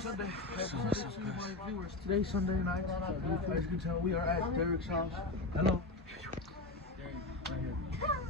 Sunday. My viewers. Today's Sunday night. As you can tell, we are at Derek's house. Hello. Right here.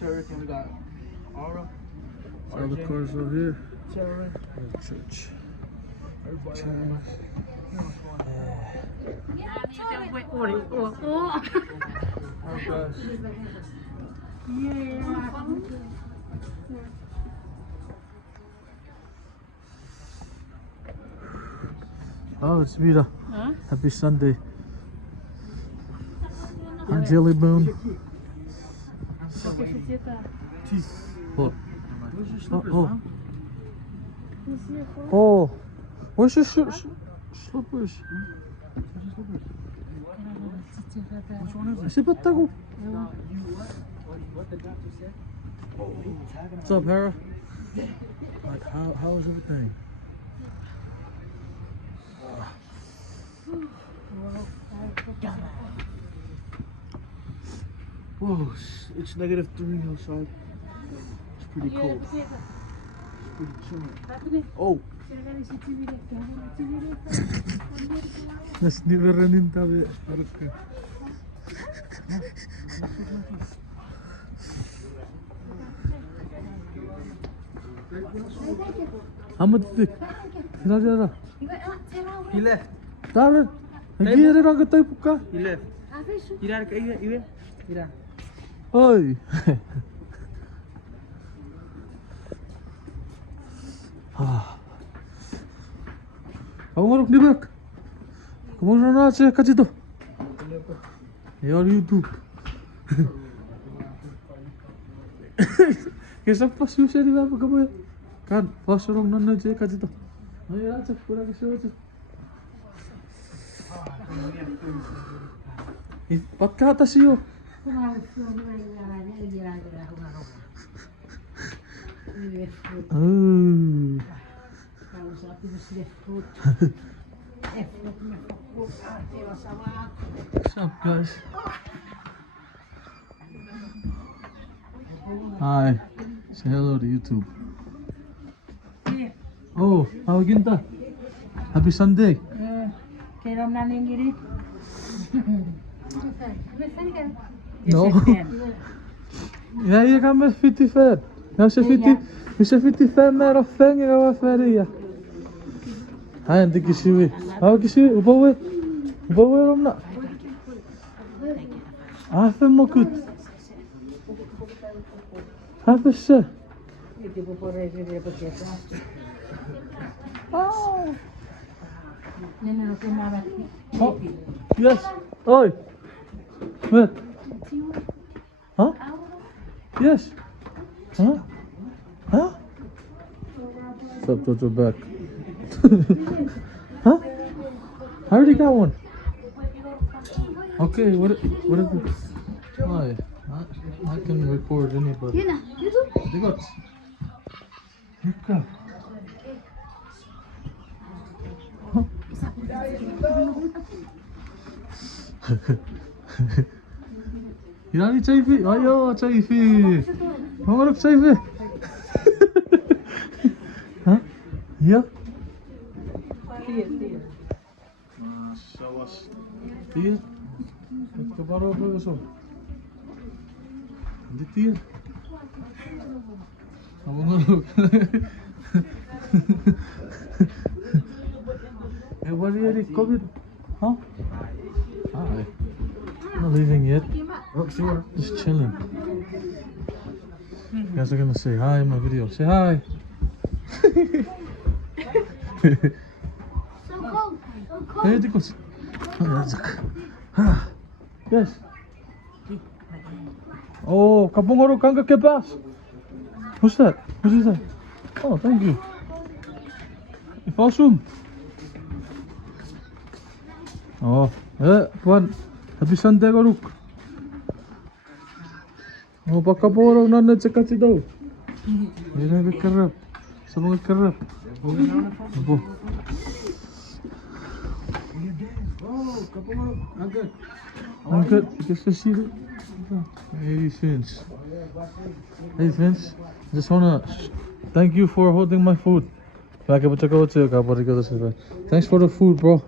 Derek, and we got Aura. All the cars over here. Sarah. Church. Everybody. Oh, it's Mira. Huh? Happy Sunday. I'm Jelly Boom. What? Where's your slippers, Oh. man? Oh. Where's your slippers? Where's your slippers? Which one is it? Sipatago. What's up, Hera? Like, how is everything? Whoa, it's -3 outside. It's pretty cold. It's pretty chilly. Oh, Let's never run in tabi. Ahmad Fik. Hira. He left. Darren. Lagi ada orang kata buka. He left. Ira ke Ira. Ira. Oi. Kamu ngaruk di bak. Kamu nana aja kat situ. Ya YouTube. Kisah pas susah di bawah kamu ya. Kan pas orang nana aja kat situ. Ayo aja kurang kesel aja. Pakai atas yuk. What's up, guys? Hi. Say hello to YouTube. Oh, how ginta? Happy Sunday. Kailan na ngeni? No. Ja, je gaat met 50 ver. Nou, ze 50, we zijn 50 ver meer of vangen gaan we verder, ja. Hij en de kisiwi. Hou kisiwi, hoe bouwen om na? Ah, vind me goed. Hebben ze? Oh. Oh, yes. Oi. Wat? Huh? Yes. Huh? Huh? Stop, touch your back. Huh? I already got one. Okay, what is it? Hi. I can record anybody. They got. Look. Yani çayfi, ayo çayfi. Hangarap çayfi. Ha? Ya? Maşallah. Tiya. Ito baro po so. Hindi tiya. Hangarap. Everybody ready? COVID? Huh? Hi. Not leaving yet. oh, sure. Just chilling. You guys are gonna say hi in my video. Say hi. Hey, Dikos. Yes. Oh, kapungoro kangka kepas. Who's that? Who's that? Oh, thank you. Falsum. Oh, Puan. Happy Sunday, Garuk. Oh, baka po orang nana cakap si daw. Yan ang kerap. Sa mga kerap. Apo. Oh, couple more. I'm good. I'm good. Just to see it. Hey, Vince. Hey, Vince. Just wanna thank you for holding my food. Ja, ik heb het ook al terug gehad, wat ik wilde zeggen. Thanks for the food, bro.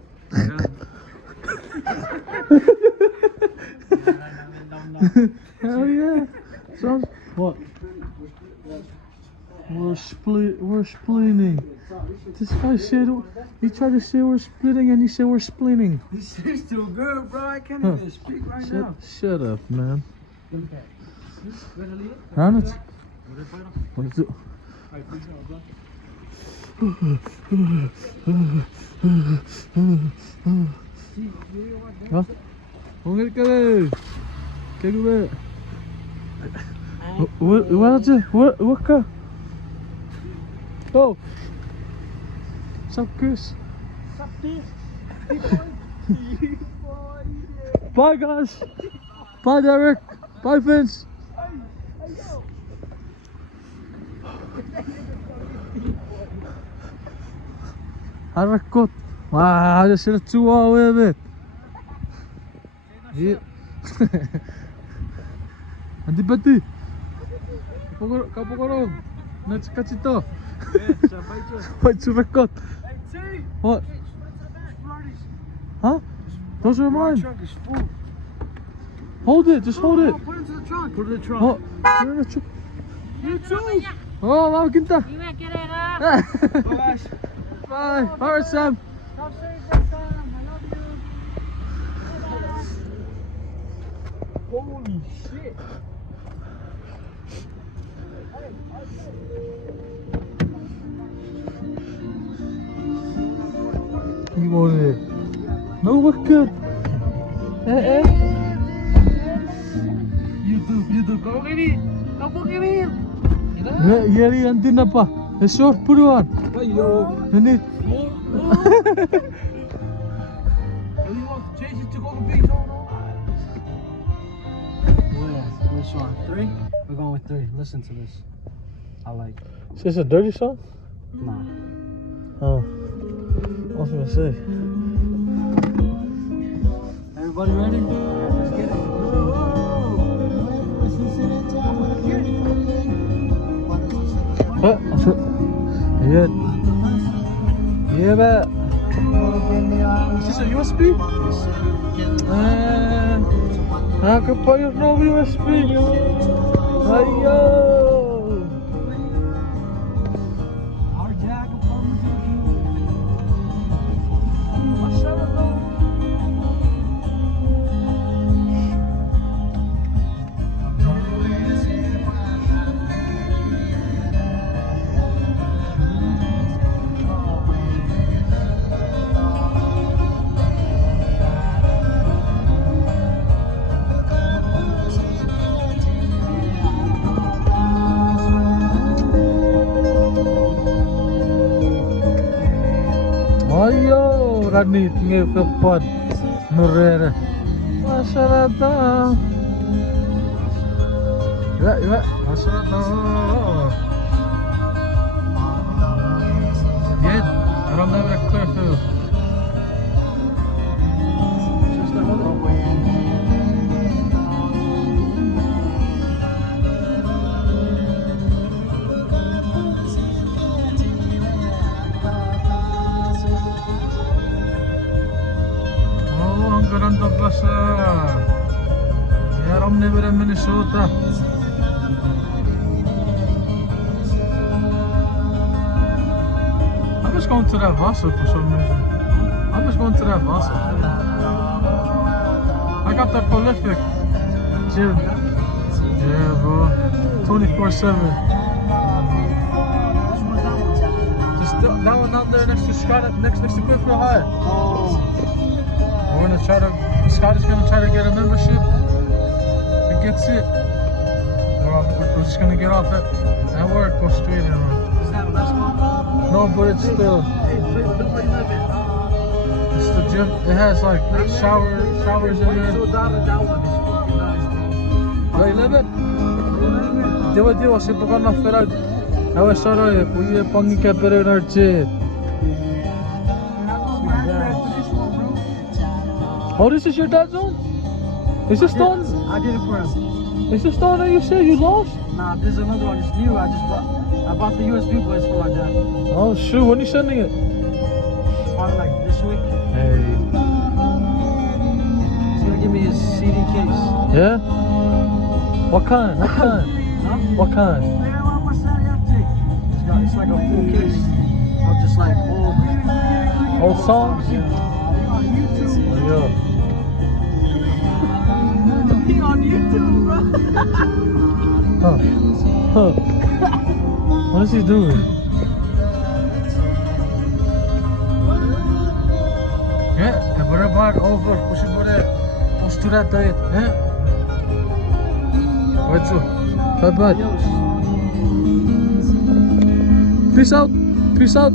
Hell yeah. Sounds what? We're splitting. This guy said he tried to say we're splitting and he said we're splitting. This is too good, bro. I can't even speak right now. Shut up, man. Okay. Ready to leave? Run it. What is it? Ja? Hoe gaat het? Kijk hoe we. Hoe was het? Hoe ga? Go. Sup kus. Bye guys. Bye Derek. Bye Vince. Harakot. Wah, ada sila tua webet. Iya. Anti-bati. Kapo korong. Nagsakat ito. Wait, surakot. What? Huh? Those are mine. Trunk is full. Hold it, just hold it. Put it into the trunk. Put it in the trunk. Oh, You too. oh, laat kita. Iwe kira-kira. Bye. Alright, Sam. Stop saying that, Sam. I love you. Holy shit. You want it? No, we're good. YouTube. Go ngeni. Go ngeni. Yeri antin apa? Short puruan. Yo. Ini. You want to change it to go to beach? Which one? 3? We're going with 3. Listen to this. I like it. Is this a dirty song? Nah. Oh. What was I gonna say? Everybody ready? Let's get it. Yeah. Yeah, but is this a USB? I can put your no USB. Ayo. Our jack will come with you. Ayo, Ranit ngefepot nurere. Masyarakat. Ya, masyarakat. Yet, I don't have a clear field. Ganda basa. Yaram ne vere Minnesota. I'm just going to that Vasa for some reason. I'm just going to that Vasa. I got that prolific gym. Yeah, bro. 24/7. Just that one out there next to Scott, next to Clifford High. Oh. We're gonna try to, Scott is gonna try to get a membership. If he gets it, we're just gonna get off at work, go straight in. Is that basketball? No, but it's still, it's the gym. It has like showers in there. Lo 11? Devo se poco afferrato. Avevo solo io pogni che per energia. Oh, this is your dad's one? Is this the one? I did it for him. Is this the one that you said you lost? Nah, this is another one. It's new. I just bought. I bought the USB boys for my dad. Oh shoot, when are you sending it? Probably like this week. Hey. He's gonna give me his CD case. Yeah? What kind? What kind? Huh? What kind? It's like a full case of just like Old songs? Yeah. Oh, yeah. He on YouTube, bro. Huh. Huh. What is he doing? Ja, en waar over? Hoe zit maar posturat uit, hè? Wat zo? Bye bye. Peace out. Peace out.